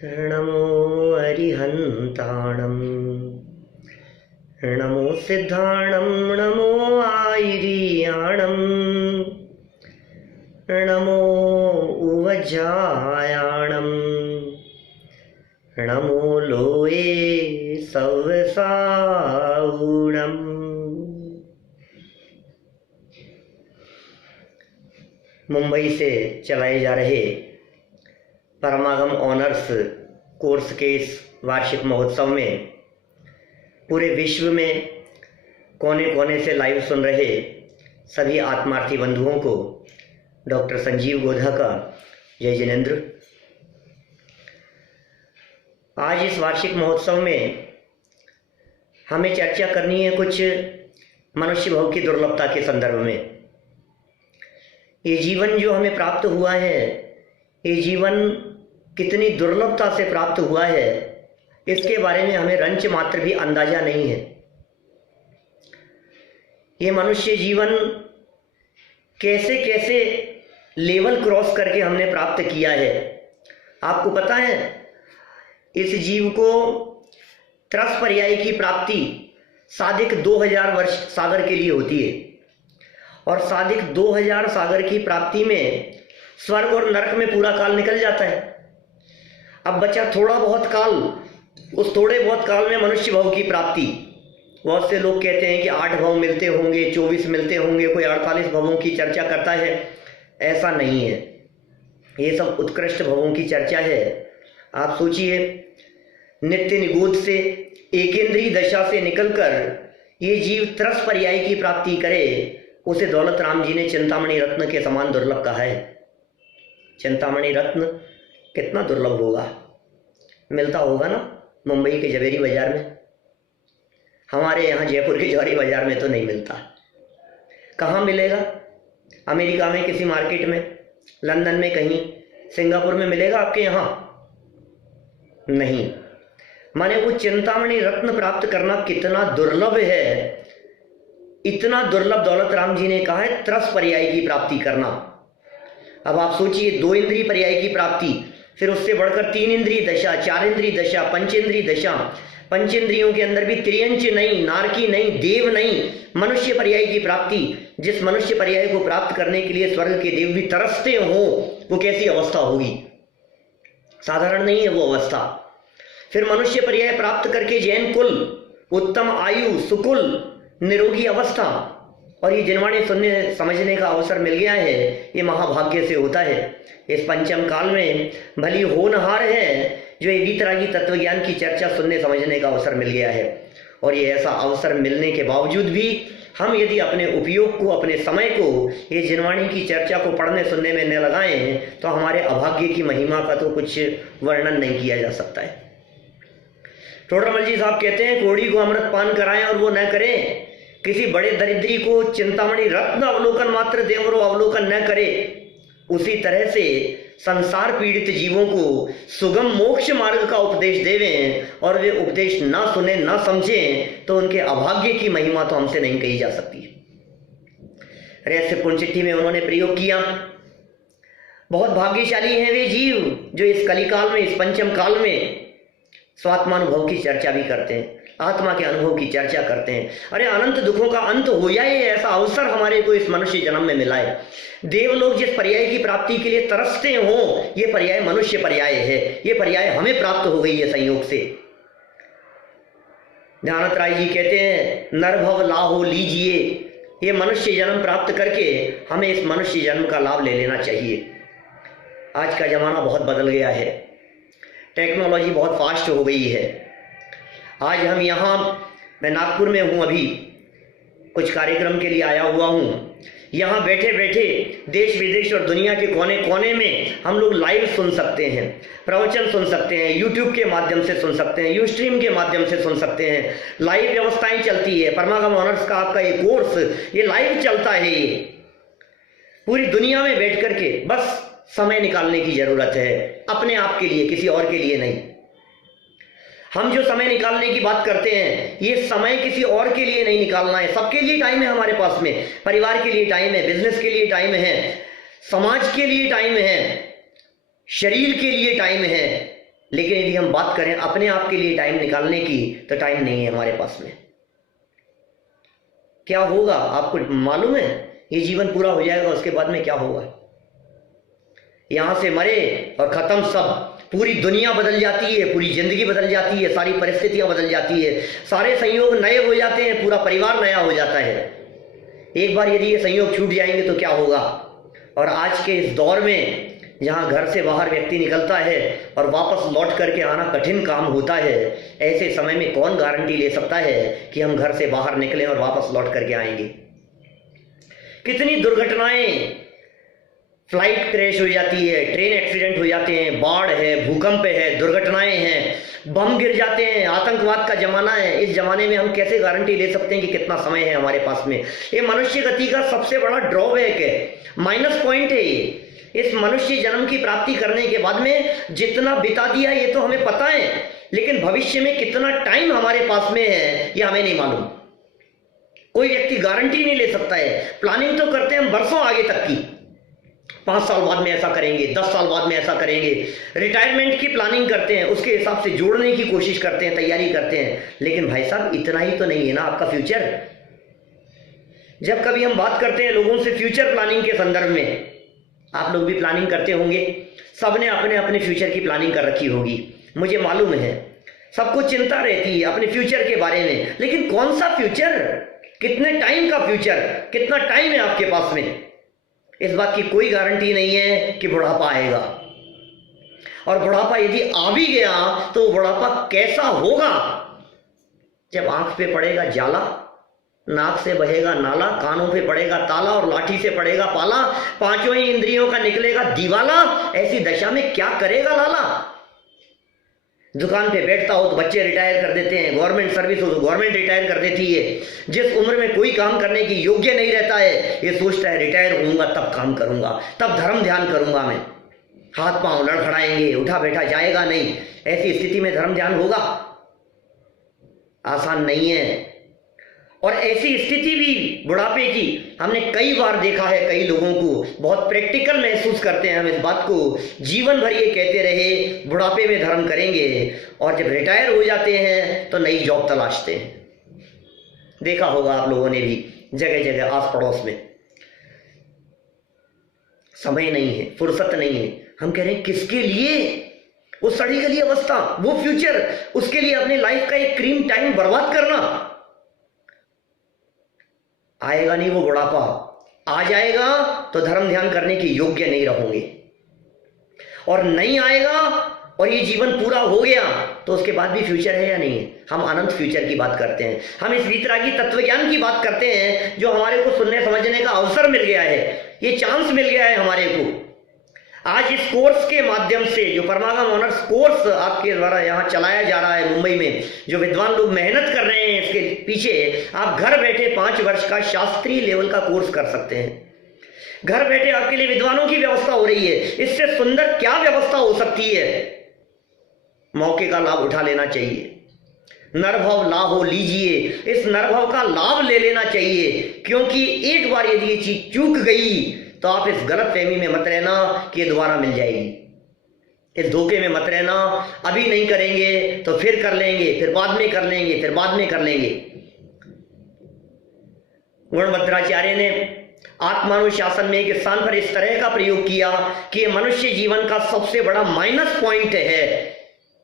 नमो अरिहन्ताणं नमो सिद्धाणं नमो आयिरियाणं नमो उवज्जायाणं नमो लोये सवसाऊणम्। मुंबई से चलाए जा रहे परमागम ऑनर्स कोर्स के इस वार्षिक महोत्सव में पूरे विश्व में कोने कोने से लाइव सुन रहे सभी आत्मार्थी बंधुओं को डॉक्टर संजीव गोधा का जय जिनेंद्र। आज इस वार्षिक महोत्सव में हमें चर्चा करनी है कुछ मनुष्य भाव की दुर्लभता के संदर्भ में। ये जीवन जो हमें प्राप्त हुआ है, ये जीवन कितनी दुर्लभता से प्राप्त हुआ है, इसके बारे में हमें रंच मात्र भी अंदाजा नहीं है। ये मनुष्य जीवन कैसे कैसे लेवल क्रॉस करके हमने प्राप्त किया है। आपको पता है, इस जीव को त्रस पर्याय की प्राप्ति साधिक 2000 वर्ष सागर के लिए होती है, और साधिक 2000 सागर की प्राप्ति में स्वर्ग और नरक में पूरा काल निकल जाता है। अब बचा थोड़ा बहुत काल, उस थोड़े बहुत काल में मनुष्य भाव की प्राप्ति। बहुत से लोग कहते हैं कि 8 भाव मिलते होंगे, 24 मिलते होंगे, कोई 48 भावों की चर्चा करता है। ऐसा नहीं है, ये सब उत्कृष्ट भावों की चर्चा है। आप सोचिए, नित्य निगोद से एकेंद्रीय दशा से निकलकर ये जीव त्रस पर्याय की प्राप्ति करे, उसे दौलत राम जी ने चिंतामणि रत्न के समान दुर्लभ कहा है। चिंतामणि रत्न कितना दुर्लभ होगा, मिलता होगा ना मुंबई के जवेरी बाजार में। हमारे यहाँ जयपुर के जवेरी बाजार में तो नहीं मिलता। कहाँ मिलेगा? अमेरिका में किसी मार्केट में, लंदन में कहीं, सिंगापुर में मिलेगा आपके यहाँ? नहीं। माने वो चिंतामणि रत्न प्राप्त करना कितना दुर्लभ है, इतना दुर्लभ दौलत राम जी ने कहा है त्रस पर्याय की प्राप्ति करना। अब आप सोचिए, 2 इंद्रिय पर्याय की प्राप्ति, फिर उससे बढ़कर 3 इंद्रिय दशा, 4 इंद्रिय दशा, पंचेंद्रिय दशा, पंचेंद्रियों के अंदर भी त्रियंच नहीं, नारकी नहीं, देव नहीं, मनुष्य पर्याय की प्राप्ति। जिस मनुष्य पर्याय को प्राप्त करने के लिए स्वर्ग के देव भी तरसते हो, वो कैसी अवस्था होगी? साधारण नहीं है वो अवस्था। फिर मनुष्य पर्याय प्राप्त करके जैन कुल, उत्तम आयु, सुकुल, निरोगी अवस्था, और ये जिनवाणी सुनने समझने का अवसर मिल गया है, ये महाभाग्य से होता है। इस पंचम काल में भली होनहार है जो ये वीतरागी तत्वज्ञान की चर्चा सुनने समझने का अवसर मिल गया है। और ये ऐसा अवसर मिलने के बावजूद भी हम यदि अपने उपयोग को, अपने समय को ये जिनवाणी की चर्चा को पढ़ने सुनने में न लगाएं, तो हमारे अभाग्य की महिमा का तो कुछ वर्णन नहीं किया जा सकता है। टोडरमल जी साहब कहते हैं, कोड़ी को अमृत पान कराएं और वो न करें, किसी बड़े दरिद्री को चिंतामणि रत्न अवलोकन मात्र दें और वो अवलोकन न करे, उसी तरह से संसार पीड़ित जीवों को सुगम मोक्ष मार्ग का उपदेश देवें और वे उपदेश ना सुने, ना समझें, तो उनके अभाग्य की महिमा तो हमसे नहीं कही जा सकती। रहस्यपूर्ण चिट्ठी में उन्होंने प्रयोग किया, बहुत भाग्यशाली हैं वे जीव जो इस कलिकाल में, इस पंचम काल में स्वात्मानुभव की चर्चा भी करते हैं, आत्मा के अनुभव की चर्चा करते हैं। अरे अनंत दुखों का अंत हो जाए, ऐसा अवसर हमारे को इस मनुष्य जन्म में मिला है। देवलोग जिस पर्याय की प्राप्ति के लिए तरसते हो, ये पर्याय मनुष्य पर्याय है। ये पर्याय हमें प्राप्त हो गई है संयोग से। ध्यानत राय जी कहते हैं, नरभव लाहो लीजिए, ये मनुष्य जन्म प्राप्त करके हमें इस मनुष्य जन्म का लाभ ले लेना चाहिए। आज का जमाना बहुत बदल गया है, टेक्नोलॉजी बहुत फास्ट हो गई है। आज हम यहाँ, मैं नागपुर में हूँ, अभी कुछ कार्यक्रम के लिए आया हुआ हूँ। यहाँ बैठे बैठे देश विदेश और दुनिया के कोने कोने में हम लोग लाइव सुन सकते हैं, प्रवचन सुन सकते हैं, यूट्यूब के माध्यम से सुन सकते हैं, यूस्ट्रीम के माध्यम से सुन सकते हैं। लाइव व्यवस्थाएं चलती है। परमागम ऑनर्स का आपका ये कोर्स, ये लाइव चलता है। ये पूरी दुनिया में बैठ करके बस समय निकालने की जरूरत है, अपने आप के लिए, किसी और के लिए नहीं। हम जो समय निकालने की बात करते हैं, ये समय किसी और के लिए नहीं निकालना है, सबके लिए टाइम है हमारे पास में। परिवार के लिए टाइम है, बिजनेस के लिए टाइम है, समाज के लिए टाइम है, शरीर के लिए टाइम है, लेकिन यदि हम बात करें अपने आप के लिए टाइम निकालने की, तो टाइम नहीं है हमारे पास में। क्या होगा आपको मालूम है? ये जीवन पूरा हो जाएगा, उसके बाद में क्या होगा? यहां से मरे और खत्म सब। पूरी दुनिया बदल जाती है, पूरी जिंदगी बदल जाती है, सारी परिस्थितियां बदल जाती है, सारे संयोग नए हो जाते हैं, पूरा परिवार नया हो जाता है। एक बार यदि ये संयोग छूट जाएंगे तो क्या होगा? और आज के इस दौर में जहां घर से बाहर व्यक्ति निकलता है और वापस लौट करके आना कठिन काम होता है, ऐसे समय में कौन गारंटी ले सकता है कि हम घर से बाहर निकलें और वापस लौट करके आएंगे? कितनी दुर्घटनाएं, फ्लाइट क्रैश हो जाती है, ट्रेन एक्सीडेंट हो जाते हैं, बाढ़ है, भूकंप है, दुर्घटनाएं हैं, बम गिर जाते हैं, आतंकवाद का जमाना है। इस जमाने में हम कैसे गारंटी ले सकते हैं कि कितना समय है हमारे पास में? ये मनुष्य गति का सबसे बड़ा ड्रॉबैक है, माइनस पॉइंट है ये। इस मनुष्य जन्म की प्राप्ति करने के बाद में जितना बिता दिया ये तो हमें पता है, लेकिन भविष्य में कितना टाइम हमारे पास में है ये हमें नहीं मालूम। कोई व्यक्ति गारंटी नहीं ले सकता है। प्लानिंग तो करते हैं हम वर्षों आगे तक की, 5 साल बाद में ऐसा करेंगे, 10 साल बाद में ऐसा करेंगे, रिटायरमेंट की प्लानिंग करते हैं, उसके हिसाब से जोड़ने की कोशिश करते हैं, तैयारी करते हैं। लेकिन भाई साहब इतना ही तो नहीं है ना आपका फ्यूचर। जब कभी हम बात करते हैं लोगों से फ्यूचर प्लानिंग के संदर्भ में, आप लोग भी प्लानिंग करते होंगे, सबने अपने अपने फ्यूचर की प्लानिंग कर रखी होगी, मुझे मालूम है। सबको चिंता रहती है अपने फ्यूचर के बारे में, लेकिन कौन सा फ्यूचर, कितने टाइम का फ्यूचर, कितना टाइम है आपके पास में? इस बात की कोई गारंटी नहीं है कि बुढ़ापा आएगा। और बुढ़ापा यदि आ भी गया तो बुढ़ापा कैसा होगा? जब आंख पे पड़ेगा जाला, नाक से बहेगा नाला, कानों पे पड़ेगा ताला और लाठी से पड़ेगा पाला, पांचों ही इंद्रियों का निकलेगा दीवाला। ऐसी दशा में क्या करेगा लाला? दुकान पे बैठता हो तो बच्चे रिटायर कर देते हैं, गवर्नमेंट सर्विस हो तो गवर्नमेंट रिटायर कर देती है। जिस उम्र में कोई काम करने की योग्य नहीं रहता है, ये सोचता है रिटायर होऊंगा तब काम करूंगा, तब धर्म ध्यान करूंगा मैं। हाथ पांव लड़खड़ाएंगे, उठा बैठा जाएगा नहीं। ऐसी स्थिति में धर्म ध्यान होगा? आसान नहीं है। और ऐसी स्थिति भी बुढ़ापे की हमने कई बार देखा है, कई लोगों को बहुत प्रैक्टिकल महसूस करते हैं हम इस बात को। जीवन भर ये कहते रहे बुढ़ापे में धर्म करेंगे, और जब रिटायर हो जाते हैं तो नई जॉब तलाशते हैं। देखा होगा आप लोगों ने भी जगह जगह आस पड़ोस में। समय नहीं है, फुर्सत नहीं है। हम कह रहे हैं किसके लिए? वो सड़ी गली अवस्था, वो फ्यूचर, उसके लिए अपने लाइफ का एक क्रीम टाइम बर्बाद करना। आएगा नहीं वो बुढ़ापा, आ जाएगा तो धर्म ध्यान करने के योग्य नहीं रहोगे। और नहीं आएगा और ये जीवन पूरा हो गया तो उसके बाद भी फ्यूचर है या नहीं है? हम अनंत फ्यूचर की बात करते हैं, हम इस वितरागी तत्व ज्ञान की बात करते हैं, जो हमारे को सुनने समझने का अवसर मिल गया है, ये चांस मिल गया है हमारे को। आज इस कोर्स के माध्यम से, जो परमागम ऑनर्स कोर्स आपके द्वारा यहाँ चलाया जा रहा है मुंबई में, जो विद्वान लोग मेहनत कर रहे हैं इसके पीछे, आप घर बैठे 5 वर्ष का शास्त्रीय लेवल का कोर्स कर सकते हैं। घर बैठे आपके लिए विद्वानों की व्यवस्था हो रही है। इससे सुंदर क्या व्यवस्था हो सकती है? मौके का लाभ उठा लेना चाहिए। नरभव लाहो लीजिए, इस नरभव का लाभ ले लेना चाहिए, क्योंकि एक बार यदि ये चीज चूक गई तो आप इस गलत फहमी में मत रहना कि ये दोबारा मिल जाएगी। इस धोखे में मत रहना, अभी नहीं करेंगे तो फिर कर लेंगे, फिर बाद में कर लेंगे, फिर बाद में कर लेंगे। गुणभद्राचार्य ने आत्मानुशासन में एक स्थान पर इस तरह का प्रयोग किया कि मनुष्य जीवन का सबसे बड़ा माइनस पॉइंट है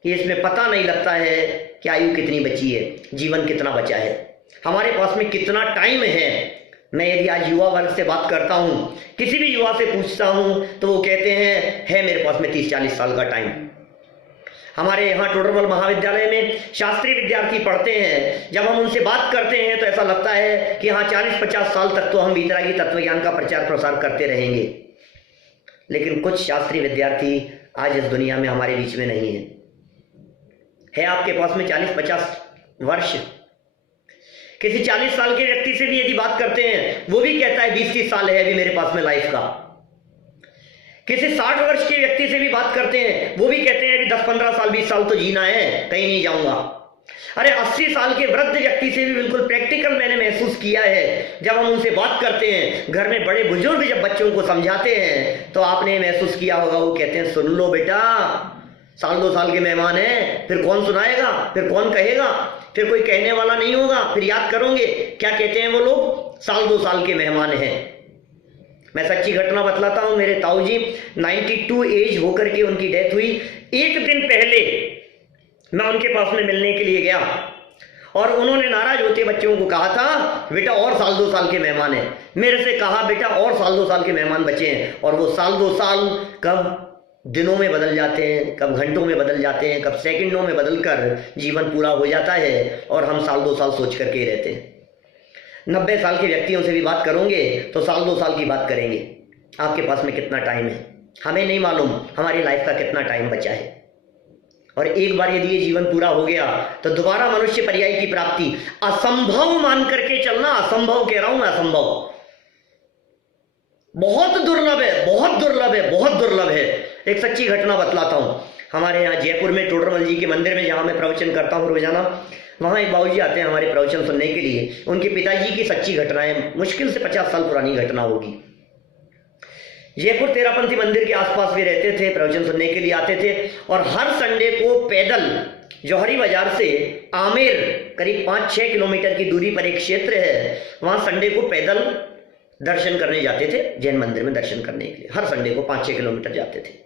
कि इसमें पता नहीं लगता है कि आयु कितनी बची है, जीवन कितना बचा है, हमारे पास में कितना टाइम है। मैं यदि आज युवा वर्ग से बात करता हूं, किसी भी युवा से पूछता हूं तो वो कहते हैं है मेरे पास में 30-40 साल का टाइम। हमारे यहाँ टोडरमल महाविद्यालय में शास्त्रीय विद्यार्थी पढ़ते हैं, जब हम उनसे बात करते हैं तो ऐसा लगता है कि हाँ 40-50 साल तक तो हम वितरागी तत्वज्ञान का प्रचार प्रसार करते रहेंगे। लेकिन कुछ शास्त्रीय विद्यार्थी आज इस दुनिया में हमारे बीच में नहीं है आपके पास में 40-50 वर्ष? किसी 40 साल के व्यक्ति से भी यदि बात करते हैं, वो भी कहता है 20-30 साल है अभी मेरे पास में लाइफ का। किसी 60 वर्ष के व्यक्ति से भी बात करते हैं, वो भी कहते हैं अभी 10-15 साल 20 साल तो जीना है, कहीं नहीं जाऊंगा। अरे 80 साल के वृद्ध व्यक्ति से भी बिल्कुल प्रैक्टिकल मैंने महसूस किया है, जब हम उनसे बात करते हैं, घर में बड़े बुजुर्ग जब बच्चों को समझाते हैं तो आपने महसूस किया होगा, वो कहते हैं सुन लो बेटा, साल 2 साल के मेहमान हैं, फिर कौन सुनाएगा, फिर कौन कहेगा, फिर कोई कहने वाला नहीं होगा, फिर याद करोगे क्या कहते हैं वो लोग, साल 2 साल के मेहमान हैं। मैं सच्ची घटना बतलाता हूं, मेरे ताऊ जी 92 एज होकर के उनकी डेथ हुई। एक दिन पहले मैं उनके पास में मिलने के लिए गया और उन्होंने नाराज होते बच्चों को कहा था, बेटा और साल 2 साल के मेहमान हैं। मेरे से कहा, बेटा और साल 2 साल के मेहमान बचे हैं। और वो साल 2 साल कब दिनों में बदल जाते हैं, कब घंटों में बदल जाते हैं, कब सेकंडों में बदलकर जीवन पूरा हो जाता है और हम साल 2 साल सोच करके ही रहते हैं। 90 साल के व्यक्तियों से भी बात करोगे तो साल 2 साल की बात करेंगे। आपके पास में कितना टाइम है हमें नहीं मालूम, हमारी लाइफ का कितना टाइम बचा है। और एक बार यदि ये जीवन पूरा हो गया तो दोबारा मनुष्य पर्याय की प्राप्ति असंभव मान करके चलना, असंभव कह रहा हूं मैं, असंभव बहुत दुर्लभ है, बहुत दुर्लभ है, बहुत दुर्लभ है। एक सच्ची घटना बतलाता हूं। हमारे यहाँ जयपुर में टोडरमल जी के मंदिर में जहां मैं प्रवचन करता हूं रोजाना, वहां एक बाबूजी आते हैं हमारे प्रवचन सुनने के लिए। उनके पिताजी की सच्ची घटनाएं, मुश्किल से 50 साल पुरानी घटना होगी। जयपुर तेरापंथी मंदिर के आसपास भी रहते थे, प्रवचन सुनने के लिए आते थे और हर संडे को पैदल जौहरी बाजार से आमेर करीब 5-6 किलोमीटर की दूरी पर एक क्षेत्र है, वहां संडे को पैदल दर्शन करने जाते थे, जैन मंदिर में दर्शन करने के लिए। हर संडे को 5-6 किलोमीटर जाते थे,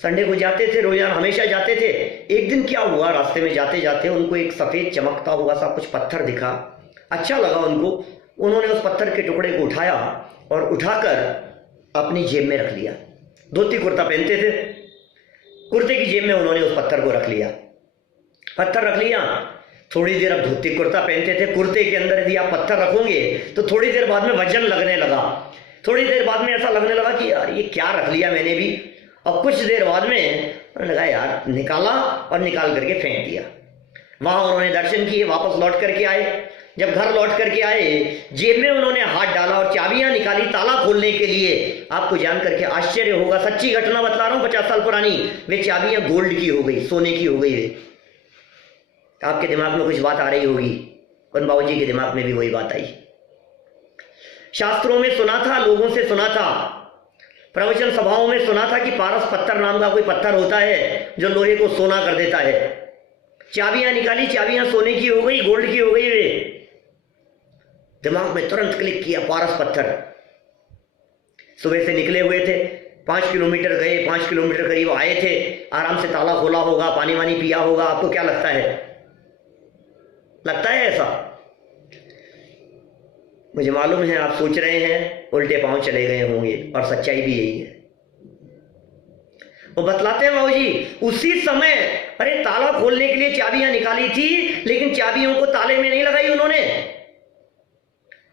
संडे को जाते थे, रोजाना हमेशा जाते थे। एक दिन क्या हुआ, रास्ते में जाते जाते उनको एक सफेद चमकता हुआ सा कुछ पत्थर दिखा, अच्छा लगा उनको। उन्होंने उस पत्थर के टुकड़े को उठाया और उठाकर अपनी जेब में रख लिया। धोती कुर्ता पहनते थे, कुर्ते की जेब में उन्होंने उस पत्थर को रख लिया। पत्थर रख लिया, थोड़ी देर अब धोती कुर्ता पहनते थे, कुर्ते के अंदर यदि आप पत्थर रखोगे तो थोड़ी देर बाद में वजन लगने लगा। थोड़ी देर बाद में ऐसा लगने लगा कि यार ये क्या रख लिया मैंने भी। और कुछ देर बाद में लगा यार, निकाला और निकाल करके फेंक दिया। वहां उन्होंने दर्शन किए, वापस लौट करके आए। जब घर लौट करके आए, जेब में उन्होंने हाथ डाला और चाबियां निकाली ताला खोलने के लिए। आपको जान करके आश्चर्य होगा, सच्ची घटना बतला रहा हूं 50 साल पुरानी, वे चाबियां गोल्ड की हो गई, सोने की हो गई। वे आपके दिमाग में कुछ बात आ रही होगी, उन बाबूजी के दिमाग में भी वही बात आई। शास्त्रों में सुना था, लोगों से सुना था, प्रवचन सभाओं में सुना था कि पारस पत्थर नाम का कोई पत्थर होता है जो लोहे को सोना कर देता है। चाबियां निकाली, चाबियां सोने की हो गई, गोल्ड की हो गई। वे दिमाग में तुरंत क्लिक किया, पारस पत्थर। सुबह से निकले हुए थे, 5 किलोमीटर गए, 5 किलोमीटर करीब आए थे, आराम से ताला खोला होगा, पानी वानी पिया होगा। आपको क्या लगता है, लगता है ऐसा? मुझे मालूम है आप सोच रहे हैं उल्टे पांव चले गए होंगे, और सच्चाई भी यही है। वो बतलाते हैं बाबूजी, उसी समय अरे ताला खोलने के लिए चाबियां निकाली थी, लेकिन चाबियों को ताले में नहीं लगाई उन्होंने,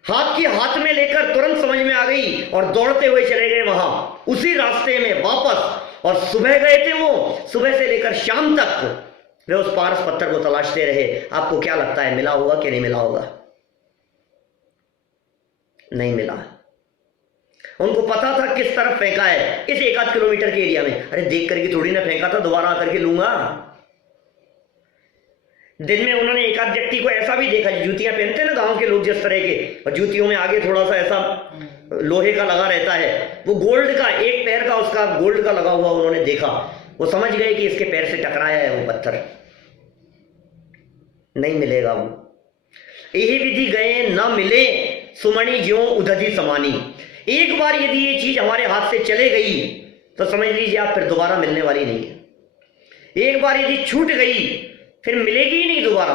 हाथ में लेकर तुरंत समझ में आ गई और दौड़ते हुए चले गए वहां, उसी रास्ते में वापस। और सुबह गए थे वो, सुबह से लेकर शाम तक वे उस पारस पत्थर को तलाशते रहे। आपको क्या लगता है मिला होगा कि नहीं मिला होगा? नहीं मिला। उनको पता था किस तरफ फेंका है, इस 1-8 किलोमीटर के एरिया में। अरे देख करके थोड़ी ना फेंका था, दोबारा आकर के लूंगा। दिन में उन्होंने एक आध व्यक्ति को ऐसा भी देखा, जूतियां पहनते हैं ना गांव के लोग जिस तरह के, और जूतियों में आगे थोड़ा सा ऐसा लोहे का लगा रहता है, वो गोल्ड का, एक पैर का उसका गोल्ड का लगा हुआ उन्होंने देखा। वो समझ गए कि इसके पैर से टकराया है वो पत्थर, नहीं मिलेगा वो। यही विधि गए न मिले, सुमणि ज्यों उदधि समानी। एक बार यदि ये चीज हमारे हाथ से चले गई तो समझ लीजिए आप फिर दोबारा मिलने वाली नहीं है। एक बार यदि छूट गई फिर मिलेगी ही नहीं दोबारा,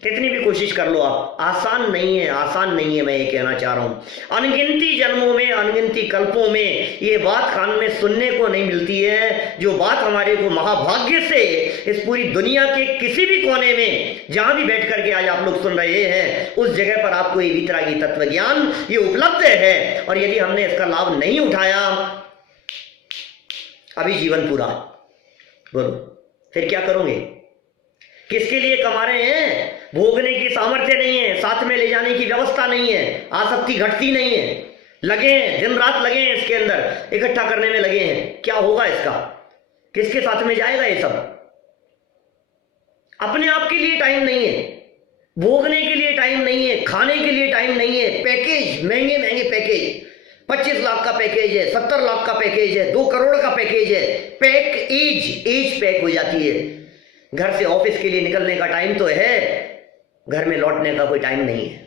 कितनी भी कोशिश कर लो आप। आसान नहीं है, आसान नहीं है, मैं ये कहना चाह रहा हूं। अनगिनती जन्मों में, अनगिनती कल्पों में ये बात कान में सुनने को नहीं मिलती है, जो बात हमारे को महाभाग्य से इस पूरी दुनिया के किसी भी कोने में जहां भी बैठ करके आज आप लोग सुन रहे हैं, उस जगह पर आपको ये वितरागी तत्व ज्ञान ये उपलब्ध है। और यदि हमने इसका लाभ नहीं उठाया, अभी जीवन पूरा, बोलो फिर क्या करोगे? किसके लिए कमा रहे हैं? भोगने की सामर्थ्य नहीं है, साथ में ले जाने की व्यवस्था नहीं है, आसक्ति घटती नहीं है, लगे हैं दिन रात, लगे हैं इसके अंदर, इकट्ठा करने में लगे हैं। क्या होगा इसका? किसके साथ में जाएगा ये सब? अपने आप के लिए टाइम नहीं है, भोगने के लिए टाइम नहीं है, खाने के लिए टाइम नहीं है, पैकेज, महंगे महंगे पैकेज, 25 लाख का पैकेज है, 70 लाख का पैकेज है, 2 करोड़ का पैकेज है। एज पैक हो जाती है। घर से ऑफिस के लिए निकलने का टाइम तो है, घर में लौटने का कोई टाइम नहीं है।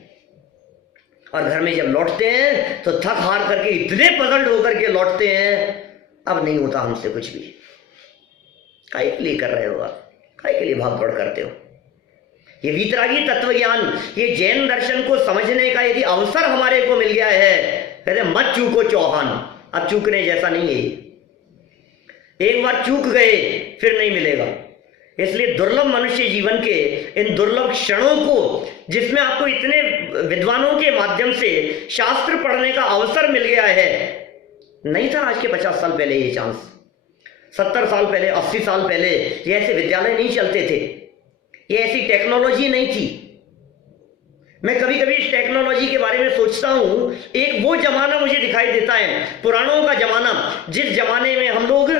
और घर में जब लौटते हैं तो थक हार करके इतने पजल्ड होकर के लौटते हैं, अब नहीं होता हमसे कुछ भी। काहे के लिए कर रहे हो आप? काहे के लिए भाग दौड़ करते हो? ये वीतरागी तत्व ज्ञान, ये जैन दर्शन को समझने का यदि अवसर हमारे को मिल गया है, कहते मत चूको चौहान। अब चूकने जैसा नहीं है, एक बार चूक गए फिर नहीं मिलेगा। इसलिए दुर्लभ मनुष्य जीवन के इन दुर्लभ क्षणों को, जिसमें आपको इतने विद्वानों के माध्यम से शास्त्र पढ़ने का अवसर मिल गया है, नहीं था आज के 50 साल पहले ये चांस। 70 साल पहले, 80 साल पहले ये ऐसे विद्यालय नहीं चलते थे, ये ऐसी टेक्नोलॉजी नहीं थी। मैं कभी कभी इस टेक्नोलॉजी के बारे में सोचता हूं। एक वो जमाना मुझे दिखाई देता है, पुराणों का जमाना, जिस जमाने में हम लोग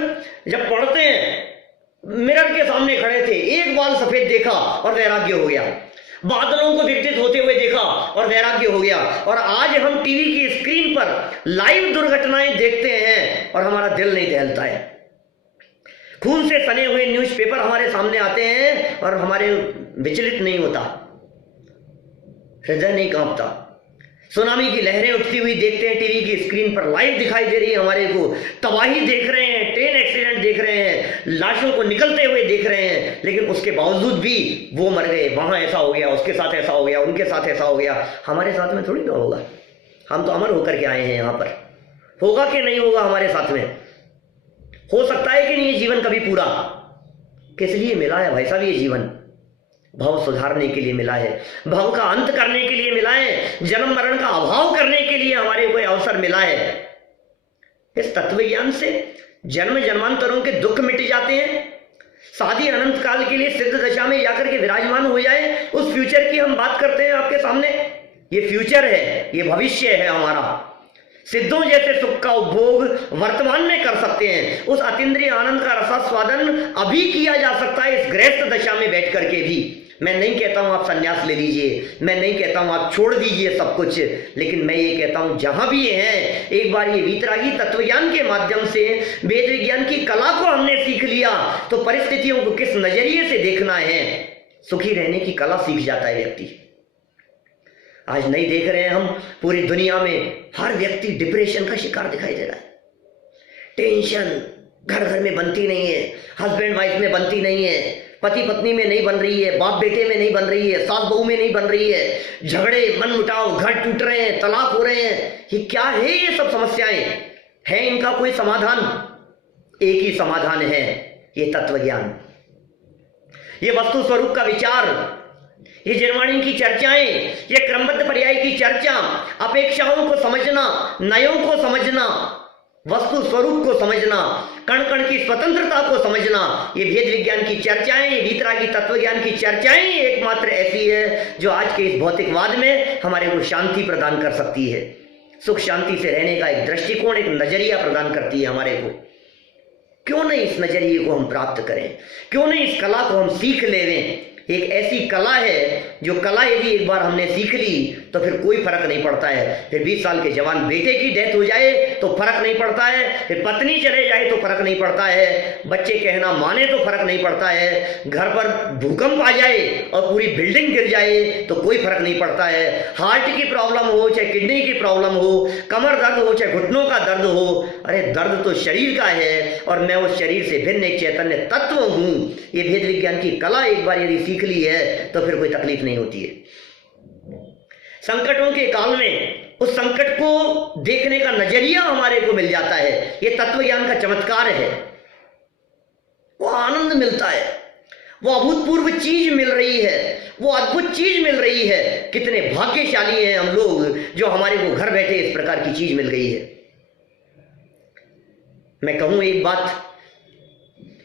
जब पढ़ते हैं मिरर के सामने खड़े थे, एक बाल सफेद देखा और वैराग्य हो गया, बादलों को विकसित होते हुए देखा और वैराग्य हो गया। और आज हम टीवी की स्क्रीन पर लाइव दुर्घटनाएं देखते हैं और हमारा दिल नहीं दहलता है। खून से सने हुए न्यूज़पेपर हमारे सामने आते हैं और हमारे विचलित नहीं होता, हृदय नहीं कांपता। सुनामी की लहरें उठती हुई देखते हैं टीवी की स्क्रीन पर, लाइव दिखाई दे रही है हमारे को, तबाही देख रहे हैं, ट्रेन एक्सीडेंट देख रहे हैं, लाशों को निकलते हुए देख रहे हैं, लेकिन उसके बावजूद भी वो मर गए, वहां ऐसा हो गया, उसके साथ ऐसा हो गया, उनके साथ ऐसा हो गया। हमारे साथ में थोड़ी ना होगा, हम तो अमर होकर के आए हैं यहाँ पर। होगा कि नहीं होगा हमारे साथ में? हो सकता है कि नहीं ये जीवन कभी पूरा? किस लिए मिला है भाई साहब ये जीवन? भाव सुधारने के लिए मिला है, भाव का अंत करने के लिए मिला है, जन्म मरण का अभाव करने के लिए हमारे को अवसर मिला है। इस तत्व ज्ञान से जन्म जन्मांतरों के दुख मिट जाते हैं, शादी अनंत काल के लिए सिद्ध दशा में जाकर के विराजमान हो जाए। उस फ्यूचर की हम बात करते हैं आपके सामने। ये फ्यूचर है, ये भविष्य है हमारा। सिद्धों जैसे सुख का उपभोग वर्तमान में कर सकते हैं। उस अतीन्द्रिय आनंद का रसास्वादन अभी किया जा सकता है इस गृहस्थ दशा में बैठ करके भी। मैं नहीं कहता हूं आप संन्यास ले लीजिए, मैं नहीं कहता हूं आप छोड़ दीजिए सब कुछ, लेकिन मैं ये कहता हूं जहां भी ये हैं, एक बार ये वीतरागी तत्वज्ञान के माध्यम से वेद विज्ञान की कला को हमने सीख लिया तो परिस्थितियों को किस नजरिए से देखना है, सुखी रहने की कला सीख जाता है व्यक्ति। आज नहीं देख रहे हैं हम, पूरी दुनिया में हर व्यक्ति डिप्रेशन का शिकार दिखाई दे रहा है। टेंशन घर घर में बनती नहीं है, हस्बैंड वाइफ में बनती नहीं है, पति पत्नी में नहीं बन रही है, बाप बेटे में नहीं बन रही है, सास बहू में नहीं बन रही है, झगड़े मन मुटाव, घर टूट रहे हैं, तलाक हो रहे हैं। ये क्या है? ये सब समस्याएं हैं, इनका कोई समाधान? एक ही समाधान है, ये तत्व ज्ञान, ये वस्तु स्वरूप का विचार, ये जिनवाणी की चर्चाएं, ये क्रमबद्ध पर्याय की चर्चा, अपेक्षाओं को समझना, नयों को समझना, वस्तु स्वरूप को समझना, कण कण की स्वतंत्रता को समझना, ये भेद विज्ञान की चर्चाएं, ये वीतरागी तत्व ज्ञान की चर्चाएं एकमात्र ऐसी है जो आज के इस भौतिकवाद में हमारे को शांति प्रदान कर सकती है, सुख शांति से रहने का एक दृष्टिकोण, एक नजरिया प्रदान करती है हमारे को। क्यों नहीं इस नजरिए को हम प्राप्त करें? क्यों नहीं इस कला को हम सीख लेवें? एक ऐसी कला है जो कला यदि एक बार हमने सीख ली तो फिर कोई फर्क नहीं पड़ता है। फिर 20 साल के जवान बेटे की डेथ हो जाए तो फर्क नहीं पड़ता है, फिर पत्नी चले जाए तो फर्क नहीं पड़ता है, बच्चे कहना माने तो फर्क नहीं पड़ता है, घर पर भूकंप आ जाए और पूरी बिल्डिंग गिर जाए तो कोई फर्क नहीं पड़ता है, हार्ट की प्रॉब्लम हो चाहे किडनी की प्रॉब्लम हो, कमर दर्द हो चाहे घुटनों का दर्द हो, अरे दर्द तो शरीर का है और मैं उस शरीर से भिन्न एक चैतन्य तत्व हूं। ये भेद विज्ञान की कला एक बार यदि सीख ली है तो फिर कोई तकलीफ नहीं होती है। संकटों के काल में उस संकट को देखने का नजरिया हमारे को मिल जाता है, ये तत्व ज्ञान का चमत्कार है। वो आनंद मिलता है, वो अभूतपूर्व चीज मिल रही है, वो अद्भुत चीज मिल रही है। कितने भाग्यशाली हैं हम लोग जो हमारे को घर बैठे इस प्रकार की चीज मिल गई है। मैं कहूं एक बात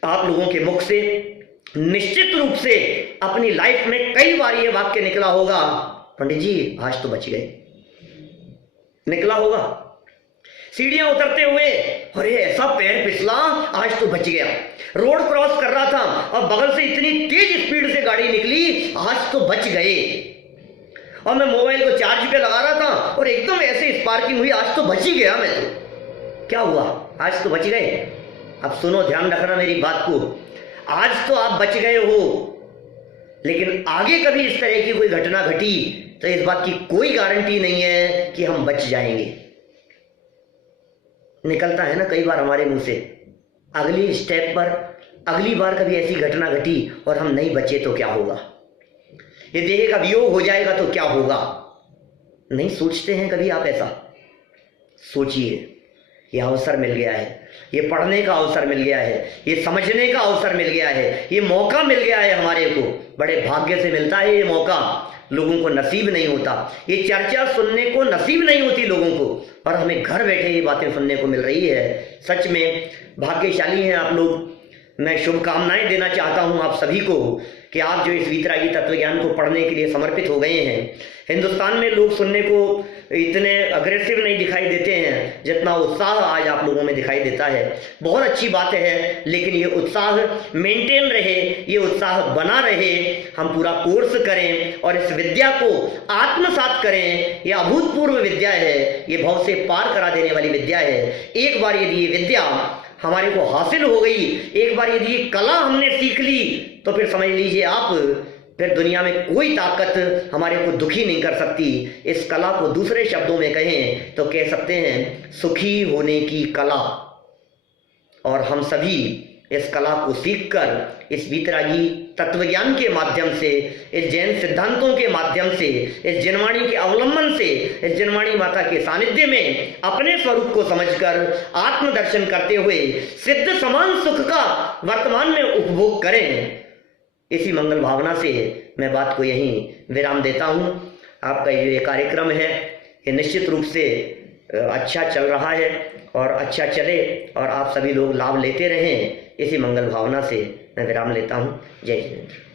आप लोगों के मुख से, निश्चित रूप से अपनी लाइफ में कई बार ये वाक्य निकला होगा, पंडित जी आज तो बच गए, निकला होगा। सीढ़ियां उतरते हुए अरे ऐसा पैर फिसला, आज तो बच गया। रोड क्रॉस कर रहा था और बगल से इतनी तेज स्पीड से गाड़ी निकली, आज तो बच गए। और मैं मोबाइल को चार्ज पे लगा रहा था और एकदम ऐसे स्पार्किंग हुई, आज तो बच ही गया मैं। तो क्या हुआ, आज तो बच गए। अब सुनो, ध्यान रखना मेरी बात को, आज तो आप बच गए हो, लेकिन आगे कभी इस तरह की कोई घटना घटी तो इस बात की कोई गारंटी नहीं है कि हम बच जाएंगे। निकलता है ना कई बार हमारे मुंह से, अगली स्टेप पर अगली बार कभी ऐसी घटना घटी और हम नहीं बचे तो क्या होगा, ये देह का वियोग हो जाएगा तो क्या होगा। नहीं सोचते हैं कभी आप ऐसा? सोचिए, ये अवसर मिल गया है, ये पढ़ने का अवसर मिल गया है, ये समझने का अवसर मिल गया है, ये मौका मिल गया है हमारे को। बड़े भाग्य से मिलता है ये मौका, लोगों को नसीब नहीं होता, ये चर्चा सुनने को नसीब नहीं होती लोगों को, और हमें घर बैठे ये बातें सुनने को मिल रही है। सच में भाग्यशाली हैं आप लोग। मैं शुभकामनाएं देना चाहता हूं आप सभी को कि आप जो इस वीतरागी तत्वज्ञान को पढ़ने के लिए समर्पित हो गए हैं। हिंदुस्तान में लोग सुनने को इतने अग्रेसिव नहीं दिखाई देते हैं जितना उत्साह आज आप लोगों में दिखाई देता है। बहुत अच्छी बात है, लेकिन ये उत्साह मेंटेन रहे, ये उत्साह बना रहे, हम पूरा कोर्स करें और इस विद्या को आत्मसात करें। ये अभूतपूर्व विद्या है, ये भव से पार करा देने वाली विद्या है। एक बार यदि ये विद्या हमारे को हासिल हो गई, एक बार यदि ये कला हमने सीख ली, तो फिर समझ लीजिए आप, फिर दुनिया में कोई ताकत हमारे को दुखी नहीं कर सकती। इस कला को दूसरे शब्दों में कहें तो कह सकते हैं सुखी होने की कला। और हम सभी इस कला को सीखकर इस वीतरागी तत्वज्ञान के माध्यम से, इस जैन सिद्धांतों के माध्यम से, इस जिनवाणी के अवलंबन से, इस जिनवाणी माता के सानिध्य में अपने स्वरूप को समझकर आत्मदर्शन करते हुए सिद्ध समान सुख का वर्तमान में उपभोग करें। इसी मंगल भावना से मैं बात को यहीं विराम देता हूं। आपका ये कार्यक्रम है, ये निश्चित रूप से अच्छा चल रहा है और अच्छा चले और आप सभी लोग लाभ लेते रहें। इसी मंगल भावना से मैं विराम लेता हूं। जय जिनेंद्र।